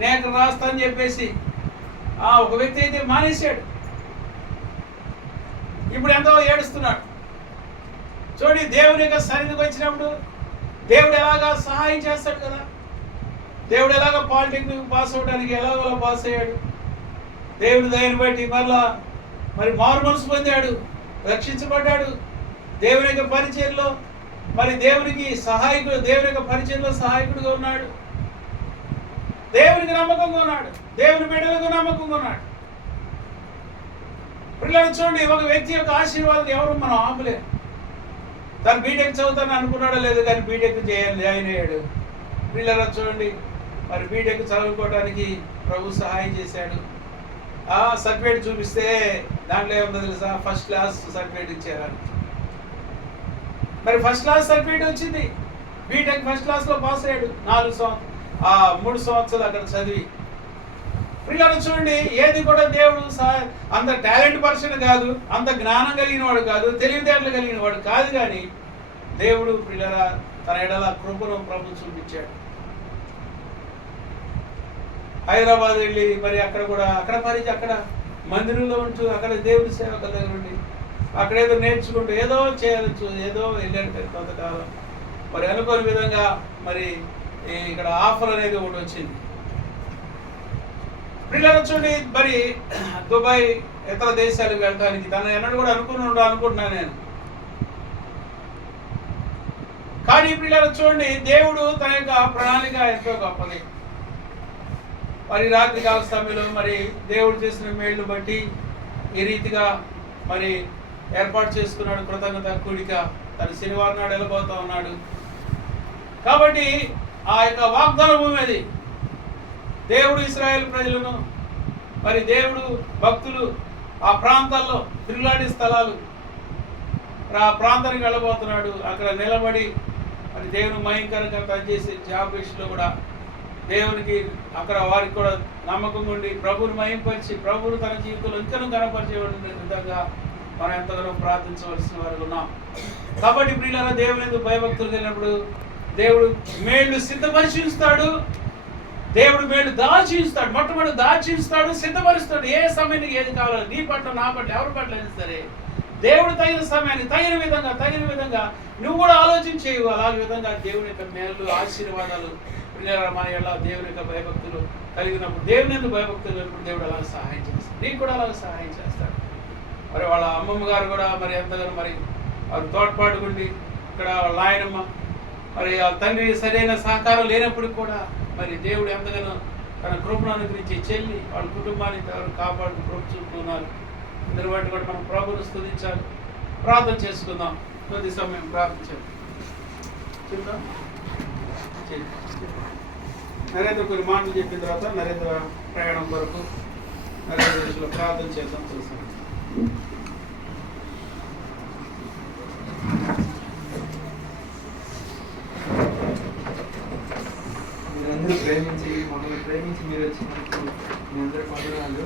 నేను అక్కడ రాస్తా అని చెప్పేసి ఒక వ్యక్తి అయితే మానేశాడు. ఇప్పుడు ఎంతో ఏడుస్తున్నాడు. చూడండి, దేవుని యొక్క సన్నిధికి వచ్చినప్పుడు దేవుడు ఎలాగా సహాయం చేస్తాడు కదా. దేవుడు ఎలాగ పాలిటెక్నిక్ పాస్ అవడానికి ఎలాగో పాస్ అయ్యాడు. దేవుడి దయని బట్టి మరి మారు మనసు పొందాడు, రక్షించబడ్డాడు. దేవుని యొక్క పరిచయంలో మరి దేవునికి సహాయకుడు, దేవుని యొక్క పరిచయంలో సహాయకుడిగా ఉన్నాడు. దేవునికి నమ్మకంగా ఉన్నాడు, దేవుని బిడ్డలకు నమ్మకంగా ఉన్నాడు. పిల్లలు చూడండి, ఒక వ్యక్తి యొక్క ఆశీర్వాదం ఎవరు మనం ఆపలేము. తను బీటెక్ చదువుతాను అనుకున్నాడో లేదు, కానీ బీటెక్ జాయిన్ అయ్యాడు. పిల్లలు చూడండి, మరి బీటెక్ చదువుకోవడానికి ప్రభు సహాయం చేశాడు. సర్టిఫికేట్ చూపిస్తే దాంట్లో ఏముందో తెలుసా? ఫస్ట్ క్లాస్ సర్టిఫికేట్ ఇచ్చారు. మరి ఫస్ట్ క్లాస్ సర్టిఫికేట్ వచ్చింది. బీటెక్ ఫస్ట్ క్లాస్లో పాస్ అయ్యాడు. 3 సంవత్సరాలు అక్కడ చదివి. పిల్లలు చూడండి, ఏది కూడా దేవుడు అంత టాలెంట్ పర్సన్ కాదు, అంత జ్ఞానం కలిగిన వాడు కాదు, తెలివితేటలు కలిగిన వాడు కాదు, కానీ దేవుడు పిల్లల తన ఎడల కృపను ప్రభు చూపించాడు. హైదరాబాద్ వెళ్ళి మరి అక్కడ మందిరంలో ఉంటూ అక్కడ దేవుడి సేవకుల దగ్గర ఉండి అక్కడేదో నేర్చుకుంటూ ఏదో చేయవచ్చు, ఏదో వెళ్ళాడు కొంతకాలం. మరి అనుకోని విధంగా మరి ఇక్కడ ఆఫర్ అనేది ఒకటి వచ్చింది. పిల్లలు చూడండి, మరి దుబాయ్ ఇతర దేశాలకు వెళ్ళడానికి తను ఎన్నడూ కూడా అనుకుంటున్నాను నేను. కానీ పిల్లలు చూడండి, దేవుడు తన యొక్క ప్రణాళిక ఎంతో గొప్పది. మరి రాత్రి కాల సమయంలో మరి దేవుడు చేసిన మేళ్లు బట్టి ఈ రీతిగా మరి ఏర్పాటు చేసుకున్నాడు. కృతజ్ఞత కూడిక తను శనివారం నాడు వెళ్ళబోతా ఉన్నాడు. కాబట్టి ఆ యొక్క వాగ్దాన భూమి అది. దేవుడు ఇశ్రాయేలు ప్రజలను మరి దేవుడు భక్తులు ఆ ప్రాంతాల్లో తిరుగులాడే స్థలాలు ఆ ప్రాంతానికి వెళ్ళబోతున్నాడు. అక్కడ నిలబడి మరి దేవుని మహింకరంగా పనిచేసే జాబ్ విషయంలో కూడా దేవునికి అక్కడ వారికి కూడా నమ్మకంగా ఉండి ప్రభువుని మహింపరిచి ప్రభువును తన జీవితంలో ఇంకనూ కనపరిచే విధంగా మనం ఎంతగానో ప్రార్థించవలసిన వారు ఉన్నాం. కాబట్టి ప్రియులారా, దేవుని ఎందుకు భయభక్తులు కలిగినప్పుడు దేవుడు మేళ్ళు సిద్ధపరిచి ఉంచుతాడు. దేవుడు మేళ్ళు దాచి ఉంచుతాడు. మొట్టమొదటి దాచి ఉంచుతాడు, సిద్ధపరుస్తాడు. ఏ సమయానికి ఏది కావాలో నీ పట్ల, నా పట్ల, ఎవరి పట్ల అయినా సరే దేవుడు తగిన సమయాన్ని తగిన విధంగా నువ్వు కూడా ఆలోచించేవు. అలాగే విధంగా దేవుని యొక్క మేలు ఆశీర్వాదాలు మన ఎలా దేవుని యొక్క భయభక్తులు కలిగినప్పుడు, దేవుని ఎందుకు భయభక్తులు కలిగినప్పుడు దేవుడు అలాగే సహాయం చేస్తాడు. నీకు కూడా అలాగే సహాయం చేస్తాడు. మరి వాళ్ళ అమ్మమ్మ గారు కూడా మరి ఎంతగానో మరి వారు తోడ్పాటుకుండి ఇక్కడ వాళ్ళ ఆయనమ్మ మరి ఆ తండ్రి సరైన సహకారం లేనప్పుడు కూడా మరి దేవుడు ఎంతగానో తన కృపను అనుగ్రహించి చెల్లి వాళ్ళ కుటుంబాన్ని కాపాడుతూ కృప చూపుతున్నారు. ఇందులో బట్టి కూడా మనం ప్రభువును స్తుతించాలి. ప్రార్థన చేసుకుందాం. కొద్ది సమయం ప్రార్థించాలి. చూద్దాం. నరేంద్ర కొన్ని మాటలు చెప్పిన తర్వాత నరేంద్ర ప్రయాణం వరకు నరేంద్ర విషయంలో ప్రార్థన చేద్దాం. చూసాం. మీరందరూ మమ్మల్ని ప్రేమించి మీరు వచ్చినందుకు మీ అందరి వందనాలు.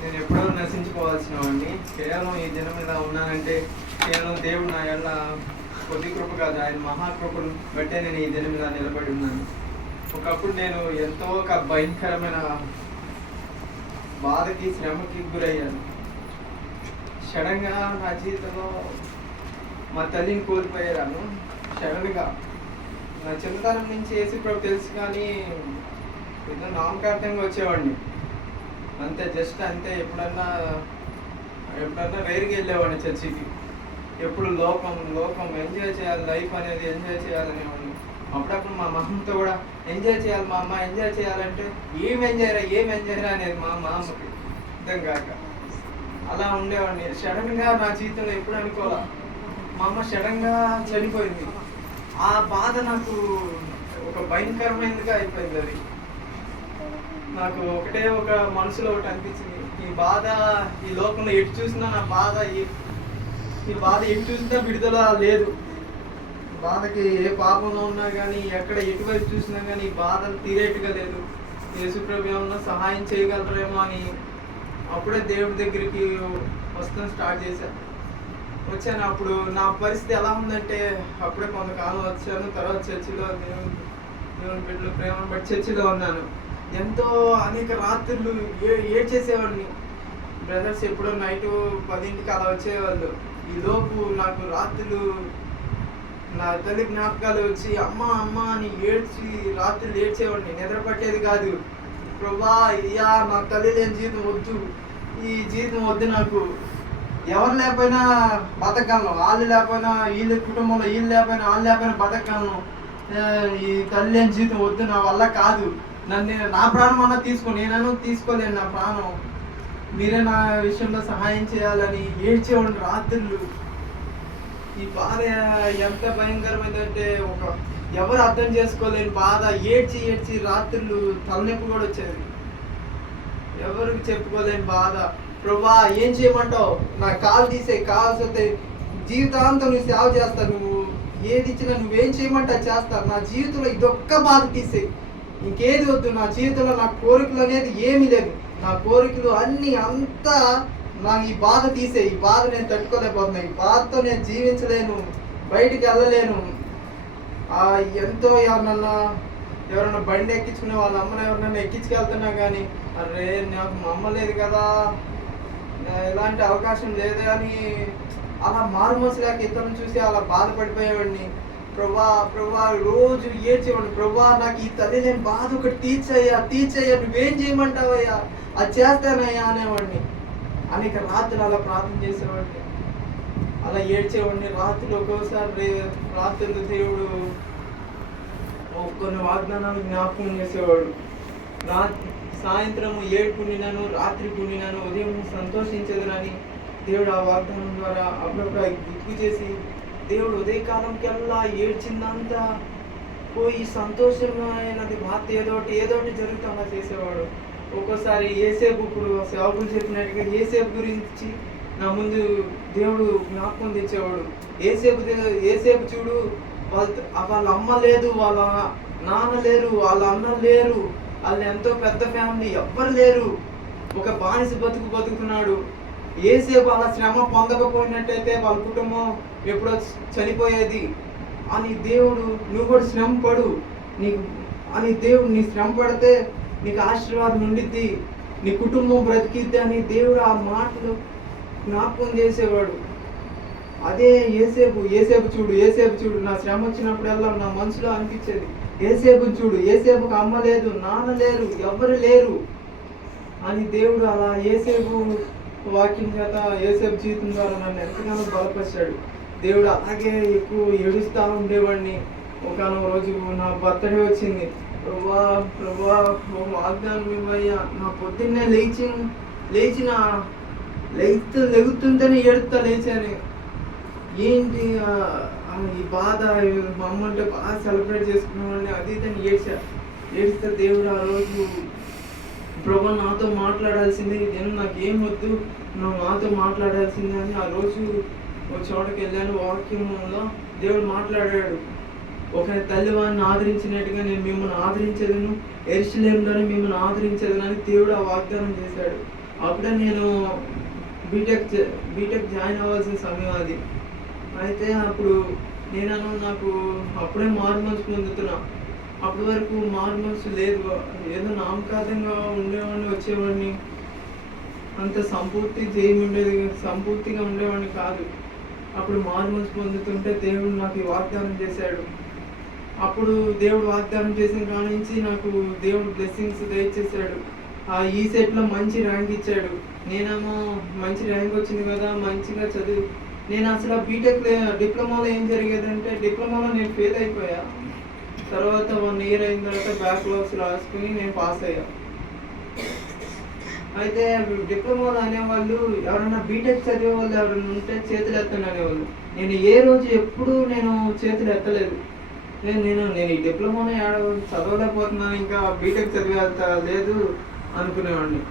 నేను ఎప్పుడో నశించుకోవాల్సిన వాడిని. కేవలం ఈ దినం ఇలా ఉన్నానంటే కేవలం దేవుడు నా ఎల్ల కొద్ది కృప కాదు, ఆయన మహాకృపను బట్టే నేను ఈ దినం ఇలా నిలబడి ఉన్నాను. ఒకప్పుడు నేను ఎంతో ఒక భయంకరమైన బాధకి, శ్రమకి గురయ్యాను. సడన్గా నా జీవితంలో మా తల్లిని కోల్పోయాను. సడన్గా నా చిన్నతనం నుంచి యేసుప్రభు తెలుసు, కానీ ఏదో నామకార్థంగా వచ్చేవాడిని అంతే, జస్ట్ అంతే. ఎప్పుడన్నా రేరుగా వెళ్ళేవాడిని చర్చికి. ఎప్పుడు లోకం ఎంజాయ్ చేయాలి, లైఫ్ అనేది ఎంజాయ్ చేయాలనేవాడిని. అప్పుడప్పుడు మా అమ్మతో కూడా ఎంజాయ్ చేయాలి మా అమ్మ, ఎంజాయ్ చేయాలంటే ఏం ఎంజాయ్రా అనేది మా అమ్మకి అర్థం కాక అలా ఉండేవాడిని. సడన్గా నా జీవితంలో ఎప్పుడు అనుకోవాలా, మా అమ్మ సడన్గా చనిపోయింది. ఆ బాధ నాకు ఒక భయంకరమైనదిగా అయిపోయింది. అది నాకు ఒక మనసులో ఒకటి అనిపించింది, ఈ బాధ ఈ లోకంలో ఎటు చూసినా నా బాధ, ఈ బాధ ఎటు చూసినా విడుదల లేదు. బాధకి ఏ పాపంలో ఉన్నా కానీ, ఎక్కడ ఎటువైపు చూసినా కానీ ఈ బాధలు తీరేట్టుగా లేదు. యేసుప్రభు ఏమన్నా సహాయం చేయగలరేమో అని అప్పుడే దేవుడి దగ్గరికి వస్తాను స్టార్ట్ వచ్చాను. అప్పుడు నా పరిస్థితి ఎలా ఉందంటే, అప్పుడే కొంతకాలం వచ్చాను. తర్వాత చర్చిలో దేవుని బిడ్డలు ప్రేమను బట్టి చర్చిలో ఉన్నాను. ఎంతో అనేక రాత్రులు ఏడ్చేసేవాడిని. బ్రదర్స్ ఎప్పుడో నైట్ 10ంటికి అలా వచ్చేవాళ్ళు. ఈలోపు నాకు రాత్రులు నా తల్లి జ్ఞాపకాలు వచ్చి అమ్మ అమ్మ అని రాత్రులు ఏడ్చేవాడిని. నిద్ర పట్టేది కాదు. ప్రభా అయ్యా, నా తల్లి లేని జీవితం వద్దు, ఈ జీవితం వద్దు, నాకు ఎవరు లేకపోయినా బతకగలను, వాళ్ళు లేకపోయినా వీళ్ళ కుటుంబంలో వీళ్ళు లేకపోయినా వాళ్ళు లేకపోయినా బతకగలను, ఈ తల్లి లేని జీవితం వద్దు, నా వల్ల కాదు, నా ప్రాణం అన్నా నేనను తీసుకోలేను, నా ప్రాణం మీరే నా విషయంలో సహాయం చేయాలని ఏడ్చేవాడిని రాత్రులు. ఈ బాధ ఎంత భయంకరమైందంటే ఎవరు అర్థం చేసుకోలేని బాధ. ఏడ్చి రాత్రులు తలనొప్పి కూడా వచ్చేది. ఎవరికి చెప్పుకోలేని బాధ. ప్రభా ఏం చేయమంటావు, నా కాలు తీసే, కాల్సి వస్తే జీవితాంతం నువ్వు సేవ చేస్తావు, నువ్వు ఏది ఇచ్చినా నువ్వేం చేయమంటా చేస్తా, నా జీవితంలో ఇదొక్క బాధ తీసే, ఇంకేది వద్దు, నా జీవితంలో నా కోరికలు అనేది ఏమీ లేదు, నా కోరికలు అన్నీ అంతా నాకు ఈ బాధ తీసే, ఈ బాధ నేను తట్టుకోలేకపోతున్నా, ఈ బాధతో నేను జీవించలేను, బయటికి వెళ్ళలేను. ఎంతో ఎవరన్నా బండి ఎక్కించుకునే వాళ్ళ అమ్మని ఎవరన్నా ఎక్కించుకెళ్తున్నా కానీ అరే నాకు మా అమ్మ లేదు కదా, ఎలాంటి అవకాశం లేదు అని అలా మారుమోసు లేక ఇతరులను చూసి అలా బాధపడిపోయేవాడిని. ప్రభా రోజు ఏడ్చేవాడిని. ప్రభా నాకు ఈ తల్లి లేని బాధ ఒకటి తీర్చయ్యా, నువ్వేం చేయమంటావయ్యా, అది చేస్తానయ్యా అనేవాడిని. అనేక రాత్రులు అలా ప్రార్థన చేసేవాడిని, అలా ఏడ్చేవాడిని. రాత్రులు ఒక్కోసారి రాత్రులు దేవుడు కొన్ని వాగ్దానాలు జ్ఞాపకం చేసేవాడు. సాయంత్రం ఏడుకున్నాను, రాత్రి కున్నాను, ఉదయం సంతోషించదునని దేవుడు ఆ వాగ్దానం ద్వారా అప్పుడప్పుడు గుర్తు చేసి దేవుడు ఉదయకాలంకెల్లా ఏడ్చిందంతా పోయి సంతోషమైనది వార్త ఏదోటి జరుగుతుందా చేసేవాడు. ఒక్కోసారి ఏసేపు, ఇప్పుడు సేవకులు చెప్పినట్టుగా ఏసేపు గురించి నా ముందు దేవుడు జ్ఞాపకం తెచ్చేవాడు. ఏసేపు చూడు, వాళ్ళ అమ్మ లేదు, వాళ్ళ నాన్న లేరు, వాళ్ళ అన్న లేరు, వాళ్ళు ఎంతో పెద్ద ఫ్యామిలీ, ఎవ్వరు లేరు, ఒక బానిస బతుకుతున్నాడు. ఏసేపు అలా శ్రమ పొందకపోయినట్టయితే వాళ్ళ కుటుంబం ఎప్పుడో చనిపోయేది అని దేవుడు, నువ్వు కూడా శ్రమ పడు అని దేవుడు, నీ శ్రమ పడితే నీకు ఆశీర్వాదం ఉండిద్ది, నీ కుటుంబం బ్రతికిద్ది అని దేవుడు ఆ మాటలు జ్ఞాపకం చేసేవాడు. అదే ఏసేపు చూడు, నా శ్రమ వచ్చినప్పుడల్లా నా మనసులో అనిపించేది, ఏసేపు చూడు, ఏసేపుకు అమ్మ లేదు, నాన్న లేరు, ఎవరు లేరు అని దేవుడు అలా ఏసేపు వాక్యం చేత ఏసేపు జీవితం ద్వారా నన్ను ఎంతగానో బలపరిచాడు. దేవుడు అలాగే ఎక్కువ ఏడుస్తూ ఉండేవాడిని. ఒకనొక రోజు నా బర్త్డే వచ్చింది. ప్రభా వాగ్దానం ఇవ్వయ్యా, నా పొద్దున్నే లెగుతుంటేనే లేచాను. ఏంటి ఈ బాధ, మా అమ్మ అంటే బాగా సెలబ్రేట్ చేసుకున్నామని అది ఇదని ఏడిస్తే దేవుడు ఆ రోజు ప్రభా నాతో మాట్లాడాల్సిందే, నేను నాకేం వద్దు, నువ్వు నాతో మాట్లాడాల్సిందే అని ఆ రోజు ఒక చోటకి వెళ్ళాను. వాక్యంలో దేవుడు మాట్లాడాడు. ఒక తల్లి వాడిని ఆదరించినట్టుగా నేను మిమ్మల్ని ఆదరించదును, యెరూషలేములోనే మిమ్మల్ని ఆదరించదును అని దేవుడు ఆ వాగ్దానం చేశాడు. అప్పుడే నేను బీటెక్ జాయిన్ అవ్వాల్సిన సమయం అది. అయితే అప్పుడు నాకు అప్పుడే మారుమనసు పొందుతున్నా. అప్పటి వరకు మారుమనసు లేదు, ఏదో నామకార్థంగా ఉండేవాడిని, వచ్చేవాడిని, అంత సంపూర్తిగా ఉండేవాడిని కాదు. అప్పుడు మారుమనసు పొందుతుంటే దేవుడు నాకు ఈ వాగ్దానం చేశాడు. అప్పుడు దేవుడు వాగ్దానం చేసిన కాడి నుంచి నాకు దేవుడు బ్లెస్సింగ్స్ దయచేశాడు. ఈ సెట్లో మంచి ర్యాంక్ ఇచ్చాడు. నేనేమో మంచి ర్యాంక్ వచ్చింది కదా, మంచిగా చదువు. నేను అసలు బీటెక్ డిప్లొమాలో ఏం జరిగేదంటే, డిప్లొమాలో నేను ఫెయిల్ అయిపోయా. తర్వాత 1 year అయిన తర్వాత బ్యాక్లాగ్స్ రాసుకుని నేను పాస్ అయ్యా. అయితే డిప్లొమాలో అనేవాళ్ళు ఎవరైనా బీటెక్ చదివే వాళ్ళు ఎవరైనా ఉంటే చేతులు ఎత్తండి అనేవాళ్ళు. నేను ఏ రోజు ఎప్పుడు నేను చేతులు ఎత్తలేదు. నేను ఈ డిప్లొమాలో చదవలేకపోతున్నాను, ఇంకా బీటెక్ చదివేంత లేదు అనుకునేవాడిని.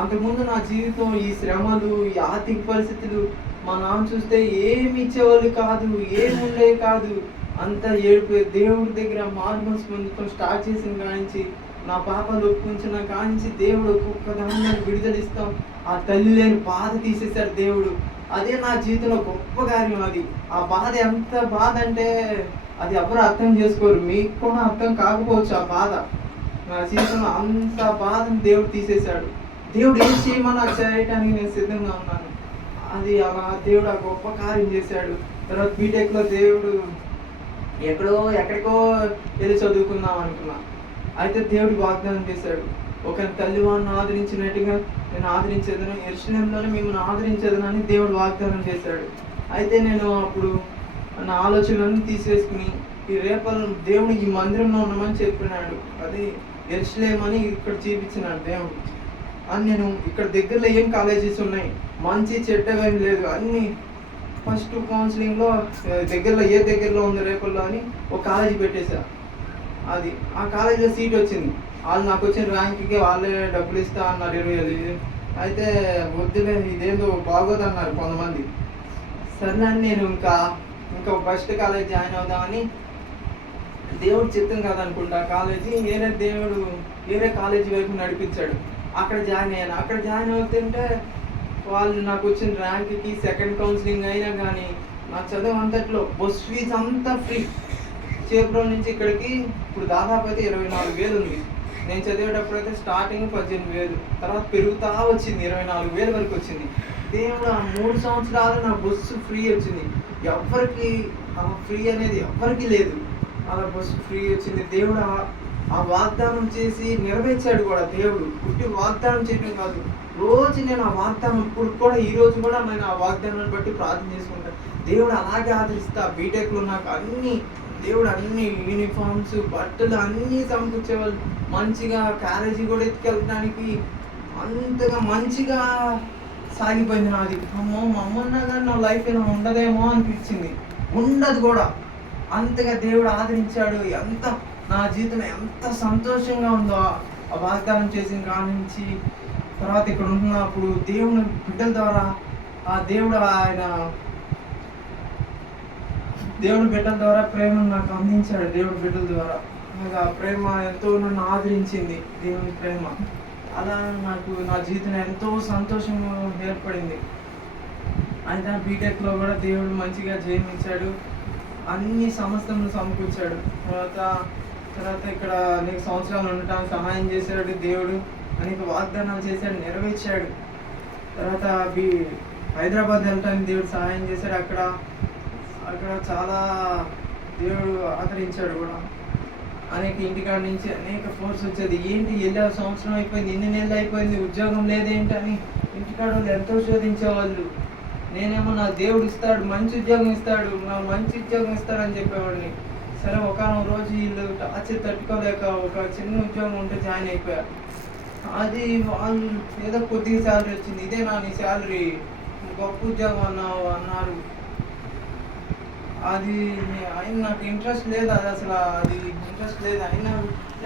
అంతకుముందు నా జీవితం, ఈ శ్రమలు, ఈ ఆర్థిక పరిస్థితులు, మా నాన్న చూస్తే ఏమి ఇచ్చేవాళ్ళు కాదు, ఏమి ఉండేవి కాదు, అంతా ఏడుపు. దేవుడి దగ్గర మారుమనసు పొందుతాం స్టార్ట్ చేసిన కానించి, నా పాపాలు ఒప్పుకుంచిన కానించి దేవుడు ఒక్కొక్క దాన్ని విడుదలిస్తాం. ఆ తల్లి లేని బాధ తీసేశాడు దేవుడు. అదే నా జీవితంలో గొప్ప కార్యం. అది ఆ బాధ ఎంత బాధ అంటే అది ఎవరు అర్థం చేసుకోరు. మీకు కూడా అర్థం కాకపోవచ్చు ఆ బాధ. నా జీవితంలో అంత బాధను దేవుడు తీసేశాడు. దేవుడు ఏం చేయమన్నా చేయటానికి నేను సిద్ధంగా ఉన్నాను. అది అలా దేవుడు ఆ గొప్ప కార్యం చేశాడు. తర్వాత బీటెక్లో దేవుడు ఎక్కడికో వెళ్ళి చదువుకుందాం అనుకున్నా. అయితే దేవుడు వాగ్దానం చేశాడు, ఒక తల్లి వాళ్ళని ఆదరించినట్టుగా నేను ఆదరించేదను, యెరూషలేములోనే మిమ్మల్ని ఆదరించేదనని దేవుడు వాగ్దానం చేశాడు. అయితే నేను అప్పుడు నా ఆలోచనలను తీసేసుకుని ఈ రేపల్ దేవుడు ఈ మందిరంలో ఉన్నామని చెప్పినాడు. అది యెరూషలేం అని ఇక్కడ చూపించినాడు దేవుడు. అని నేను ఇక్కడ దగ్గరలో ఏం కాలేజెస్ ఉన్నాయి, మంచి చెడ్డవేం లేదు, అన్నీ ఫస్ట్ కౌన్సిలింగ్లో దగ్గరలో ఉంది రేపల్లో అని ఒక కాలేజీ పెట్టేశా. అది ఆ కాలేజీలో సీట్ వచ్చింది. వాళ్ళు నాకు వచ్చిన ర్యాంక్కి వాళ్ళే డబ్బులు ఇస్తా అన్నారు 20,000. అయితే వద్దులే ఇదేందో బాగోదు అన్నారు కొంతమంది. సరే అని నేను ఇంకా ఫస్ట్ కాలేజ్ జాయిన్ అవుదామని దేవుడు చిత్తం కాదనుకుంటా కాలేజీ వేరే కాలేజీ వైపు నడిపించాడు. అక్కడ జాయిన్ అయ్యాను. అక్కడ జాయిన్ అవుతుంటే వాళ్ళు నాకు వచ్చిన ర్యాంక్కి సెకండ్ కౌన్సిలింగ్ అయినా కానీ నా చదువు అంతట్లో బస్ ఫీజు అంతా ఫ్రీ. చేపురం నుంచి ఇక్కడికి ఇప్పుడు దాదాపు అయితే 24,000 ఉంది. నేను చదివేటప్పుడు అయితే స్టార్టింగ్ 18,000, తర్వాత పెరుగుతా వచ్చింది 24,000 వరకు వచ్చింది. దేవుడు ఆ 3 సంవత్సరాలు నా బస్సు ఫ్రీ వచ్చింది. ఎవరికి ఫ్రీ అనేది ఎవరికి లేదు, అలా బస్సు ఫ్రీ వచ్చింది. దేవుడు ఆ వాగ్దానం చేసి నెరవేర్చాడు కూడా. దేవుడు పుట్టి వాగ్దానం చేయడం కాదు, రోజు నేను ఆ వాగ్దానం ఇప్పుడు కూడా ఈ రోజు కూడా నేను ఆ వాగ్దానాన్ని బట్టి ప్రార్థన చేసుకుంటాను. దేవుడు అలాగే ఆదరిస్తా. బీటెక్లో నాకు దేవుడు అన్ని యూనిఫామ్స్, బట్టలు అన్నీ సమకూర్చేవాళ్ళు. మంచిగా కాలేజీ కూడా ఎత్తుకెళ్ళడానికి అంతగా మంచిగా సాగిపోయింది నాది. అమ్మో మా అమ్మన్నా కానీ నా లైఫ్ ఇలా ఉండదేమో అనిపించింది. ఉండదు కూడా. అంతగా దేవుడు ఆదరించాడు. నా జీవితం ఎంత సంతోషంగా ఉందో ఆ వాగ్దానం చేసిన కాడి నుంచి. తర్వాత ఇక్కడ ఉంటున్నప్పుడు దేవుని బిడ్డల ద్వారా దేవుని బిడ్డల ద్వారా ప్రేమను నాకు అందించాడు. దేవుని బిడ్డల ద్వారా నాకు ఆ ప్రేమ ఎంతో నన్ను ఆదరించింది. దేవుని ప్రేమ అలా నాకు నా జీవితం ఎంతో సంతోషంగా ఏర్పడింది. అయితే బీటెక్లో కూడా దేవుడు మంచిగా జయమించాడు, అన్ని సమస్తములు సమకూర్చాడు. తర్వాత ఇక్కడ అనేక సంవత్సరాలు ఉండటానికి సహాయం చేశాడు దేవుడు. అనేక వాగ్దానాలు చేశాడు, నెరవేర్చాడు. తర్వాత హైదరాబాద్ వెళ్ళటానికి దేవుడు సహాయం చేశాడు. అక్కడ చాలా దేవుడు ఆదరించాడు కూడా. అనేక ఇంటికాడ నుంచి అనేక ఫోర్స్ వచ్చేది. ఏంటి వెళ్ళే సంవత్సరం అయిపోయింది, ఎన్ని నెలలు అయిపోయింది, ఉద్యోగం లేదేంటి అని ఇంటికాడ వాళ్ళు ఎంతో శోధించేవాళ్ళు. నేనేమో నా దేవుడు ఇస్తాడు, మంచి ఉద్యోగం ఇస్తాడు, మంచి ఉద్యోగం ఇస్తాడని చెప్పేవాడిని. సరే ఒకనొక రోజు వీళ్ళు టార్చర్ తట్టుకోలేక ఒక చిన్న ఉద్యోగం ఉంటే జాయిన్ అయిపోయారు. అది వాళ్ళు ఏదో కొద్దిగా శాలరీ వచ్చింది. ఇదే నీ శాలరీ, గొప్ప ఉద్యోగం అన్నారు. అది అయినా నాకు ఇంట్రెస్ట్ లేదు. అది ఇంట్రెస్ట్ లేదు. అయినా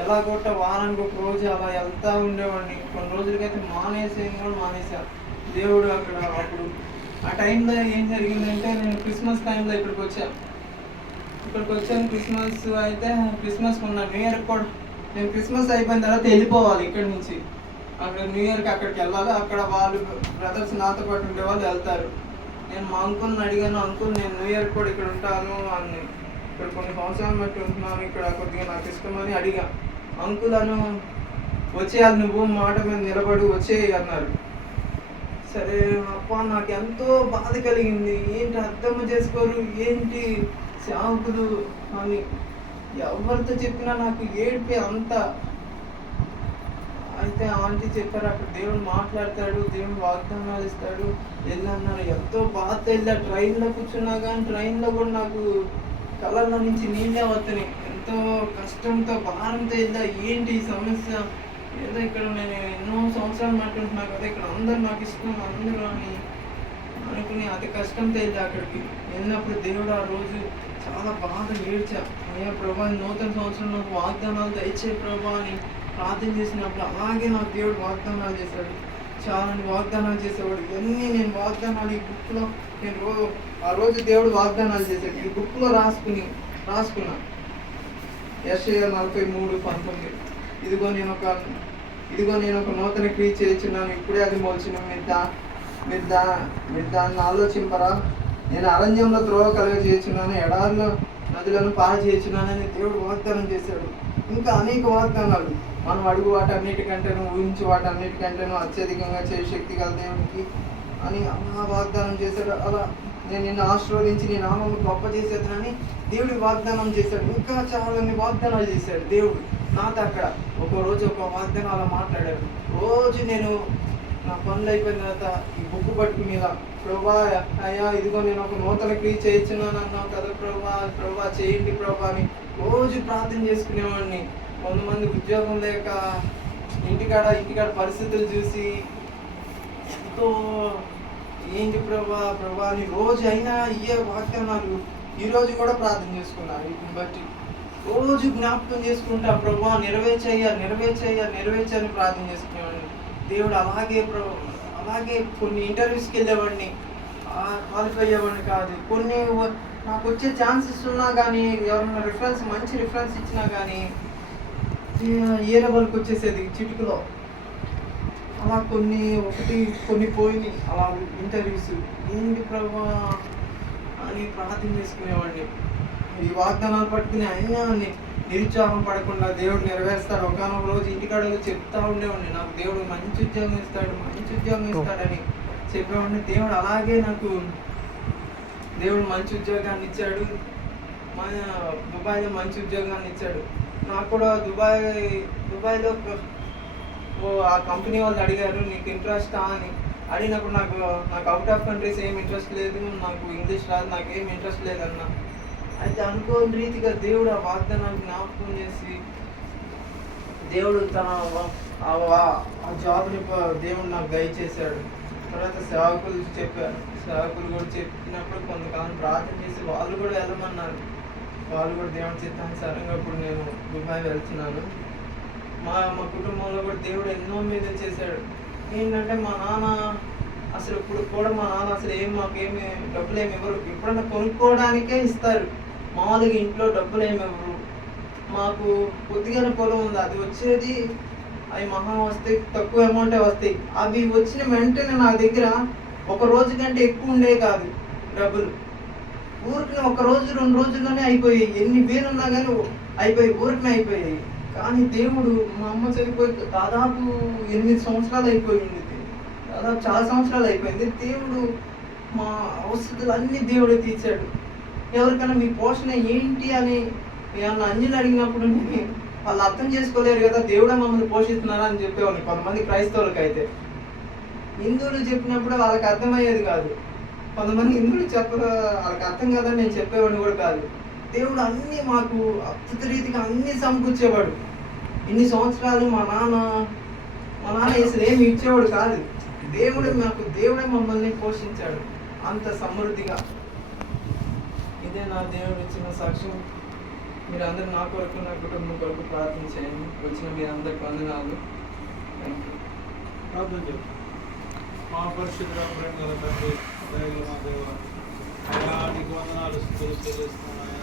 ఎలా కొట్ట వారానికి ఒక రోజు అలా వెళ్తూ ఉండేవాడిని. కొన్ని రోజులకైతే మానేసాను. దేవుడు అప్పుడు ఆ టైంలో ఏం జరిగిందంటే, నేను క్రిస్మస్ టైంలో ఇక్కడికి వచ్చాను. క్రిస్మస్ ఉన్నాను. న్యూ ఇయర్కి కూడా నేను క్రిస్మస్ అయిపోయిన తర్వాత వెళ్ళిపోవాలి ఇక్కడి నుంచి. అక్కడ న్యూ ఇయర్కి అక్కడికి వెళ్ళాలి. అక్కడ వాళ్ళు బ్రదర్స్ నాతో పాటు ఉండే వాళ్ళు వెళ్తారు. నేను మా అంకుల్ని అడిగాను, అంకుల్ నేను న్యూ ఇయర్ కూడా ఇక్కడ ఉంటాను అని. ఇక్కడ కొన్ని సంవత్సరాలు బట్టి ఉంటున్నాను, ఇక్కడ కొద్దిగా నాకు ఇష్టమని అడిగా. అంకుల్ వచ్చేయాలి, నువ్వు మాట మీద నిలబడి వచ్చేయి అన్నారు. సరే అప్ప నాకు ఎంతో బాధ కలిగింది. ఏంటి అర్థం చేసుకోరు, ఏంటి సేవకులు అని ఎవరితో చెప్పినా నాకు ఏడ్పే అంత. అయితే ఆంటీ చెప్పారు, అక్కడ దేవుడు మాట్లాడతాడు, దేవుడు వాగ్దానాలు ఇస్తాడు, వెళ్ళన్నారు. ఎంతో బాధ వెళ్ళా. ట్రైన్లో కూర్చున్నా కానీ ట్రైన్లో కూడా నాకు కళ్ళల్లో నుంచి నీళ్ళే వస్తున్నాయి. ఎంతో కష్టంతో భారంతో వెళ్ళా. ఏంటి ఈ సమస్య, ఏదో ఇక్కడ నేను ఎన్నో సంవత్సరాలు మాట్లాడుతున్నా కదా, ఇక్కడ అందరూ నాకు ఇష్టం అందరూ అని అనుకుని అతి కష్టంతో వెళ్ళా. అక్కడికి వెళ్ళినప్పుడు దేవుడు ఆ రోజు చాలా బాగా ఏడ్చా. అయ్యా ప్రభా, నూతన సంవత్సరం నాకు వాగ్దానాలు దయచే ప్రభా అని ప్రార్థన చేసినప్పుడు అలాగే నాకు దేవుడు వాగ్దానాలు చేశాడు. చాలా వాగ్దానాలు చేసేవాడు. ఇవన్నీ నేను వాగ్దానాలు ఈ బుక్లో ఆ రోజు దేవుడు వాగ్దానాలు చేశాడు. ఈ బుక్లో రాసుకున్నా. యెషయా 43:19. ఇదిగో నేను ఒక నూతన క్రియ చేయించున్నాను, ఇప్పుడే అది మొలిచిన. మీరు దాన్ని ఆలోచింపరా? నేను అరణ్యంలో త్రోవ కలుగ చేయించున్నాను, నదులను పారచేయుచున్నానని దేవుడు వాగ్దానం చేశాడు. ఇంకా అనేక వాగ్దానాలు మనం అడుగు వాటన్నిటికంటేను ఊహించి వాటన్నిటికంటేను అత్యధికంగా చేయ శక్తి గల దేవునికి అని అలా వాగ్దానం చేశాడు. అలా నేను నిన్ను ఆశీర్వదించి నీ నామము గొప్ప చేసేదనని దేవుడి వాగ్దానం చేశాడు. ఇంకా చాలాన్ని వాగ్దానాలు చేశాడు దేవుడు నాతో. అక్కడ రోజు ఒక వాగ్దానం అలా మాట్లాడాడు. రోజు నేను నా పనులు అయిపోయిన తర్వాత ఈ బుక్ పట్టుకు మీద ప్రభా అయ్యా ఇదిగో నేను ఒక నూతన క్రియ చేయించున్నాను అన్నావు కదా ప్రభా చేయండి ప్రభా అని రోజు ప్రార్థన చేసుకునేవాడిని. కొంతమంది ఉద్యోగం లేక ఇంటికాడ పరిస్థితులు చూసి ఎంతో ఏంటి ప్రభా అని రోజు అయినా ఇయ్యే వాగ్దానాలు ఈరోజు కూడా ప్రార్థన చేసుకున్నాను. వీటిని బట్టి రోజు జ్ఞాపకం చేసుకుంటా ప్రభా నెరవేర్చని ప్రార్థన చేసుకునేవాడిని. దేవుడు అలాగే కొన్ని ఇంటర్వ్యూస్కి వెళ్ళేవాడిని, క్వాలిఫై అయ్యేవాడిని కాదు. కొన్ని నాకు వచ్చే ఛాన్సెస్ ఉన్నా కానీ ఎవరైనా మంచి రిఫరెన్స్ ఇచ్చినా కానీ ఏ లెవెల్కి వచ్చేసేది చిటికలో. అలా కొన్ని పోయినాయి అలా ఇంటర్వ్యూస్. ఏంటి ప్రభా అని ప్రార్థన చేసుకునేవాడిని. ఈ వాగ్దానాలు పట్టుకుని అయినా నిరుత్సాహం పడకుండా దేవుడు నెరవేరుస్తాడు. ఒకనొక రోజు ఇంటికాడ చెప్తా ఉండేవాడిని, నాకు దేవుడు మంచి ఉద్యోగం ఇస్తాడని చెప్పేవాడిని. దేవుడు అలాగే నాకు మంచి ఉద్యోగాన్ని ఇచ్చాడు. దుబాయ్లో మంచి ఉద్యోగాన్ని ఇచ్చాడు. నాకు కూడా దుబాయ్లో ఆ కంపెనీ వాళ్ళు అడిగారు నీకు ఇంట్రెస్టా అని. అడిగినప్పుడు నాకు అవుట్ ఆఫ్ కంట్రీస్ ఏం ఇంట్రెస్ట్ లేదు, నాకు ఇంగ్లీష్ రాదు, నాకేం ఇంట్రెస్ట్ లేదన్నా. అయితే అనుకోని రీతిగా దేవుడు ఆ వాగ్దానాన్ని జ్ఞాపకం చేసి దేవుడు ఆ జాబ్ని దేవుడు నాకు దయచేశాడు. తర్వాత సేవకులు కూడా చెప్పినప్పుడు కొంతకాలం ప్రార్థన చేసి వాళ్ళు కూడా వెళ్ళమన్నారు. వాళ్ళు కూడా దేవుని చిత్తానుసారంగా ఇప్పుడు నేను దుబాయ్ వెళ్తున్నాను. మా కుటుంబంలో కూడా దేవుడు ఎన్నో మీద చేశాడు. ఏంటంటే మా నాన్న అసలు ఇప్పుడు కూడా అసలు మాకేమి డబ్బులు ఏమి ఇవ్వరు. ఎప్పుడన్నా కొనుక్కోవడానికే ఇస్తారు. మామూలుగా ఇంట్లో డబ్బులు ఏమి ఇవ్వరు. మాకు కొద్దిగానే పొలం ఉంది, అది వచ్చేది అవి మహా వస్తాయి, తక్కువ అమౌంటే వస్తాయి. అవి వచ్చిన వెంటనే నా దగ్గర ఒక రోజు కంటే ఎక్కువ ఉండే కాదు డబ్బులు. ఊరికి ఒక రోజు 2 రోజుల్లోనే అయిపోయాయి. ఎన్ని వేలు ఉన్నా కానీ ఊరికనే అయిపోయాయి. కానీ దేవుడు మా అమ్మ చనిపోయి దాదాపు 8 సంవత్సరాలు అయిపోయింది. దాదాపు చాలా సంవత్సరాలు అయిపోయింది. దేవుడు మా అవసరాలు అన్నీ దేవుడే తీర్చాడు. ఎవరికైనా మీ పోషణ ఏంటి అని ఏమన్నా అంజలి అడిగినప్పుడు వాళ్ళు అర్థం చేసుకోలేరు కదా, దేవుడే మమ్మల్ని పోషిస్తున్నారా అని చెప్పేవాడిని. కొంతమంది క్రైస్తవులకి అయితే హిందువులు చెప్పినప్పుడు వాళ్ళకి అర్థమయ్యేది కాదు. కొంతమంది హిందువులు వాళ్ళకి అర్థం కాదని నేను చెప్పేవాడిని కూడా కాదు. దేవుడు అన్నీ మాకు అద్భుత రీతిగా అన్నీ సమకూర్చేవాడు. ఇన్ని సంవత్సరాలు మా నాన్న అసలు ఏమి ఇచ్చేవాడు కాదు. దేవుడే మమ్మల్ని పోషించాడు అంత సమృద్ధిగా. ఇదే నా దేవుడు ఇచ్చిన సాక్ష్యం. మీరు అందరూ నా కొరకు నా కుటుంబం కొరకు ప్రార్థన చేయండి. వచ్చిన మీరందరికీ వందనాలు. ప్రార్థన చేయండి. మా పరిశుద్ధ ప్రేమ గల తండ్రి, దయగల మా దేవ, నీకు వందనాలు స్తుతులు చెల్లిస్తున్నాను.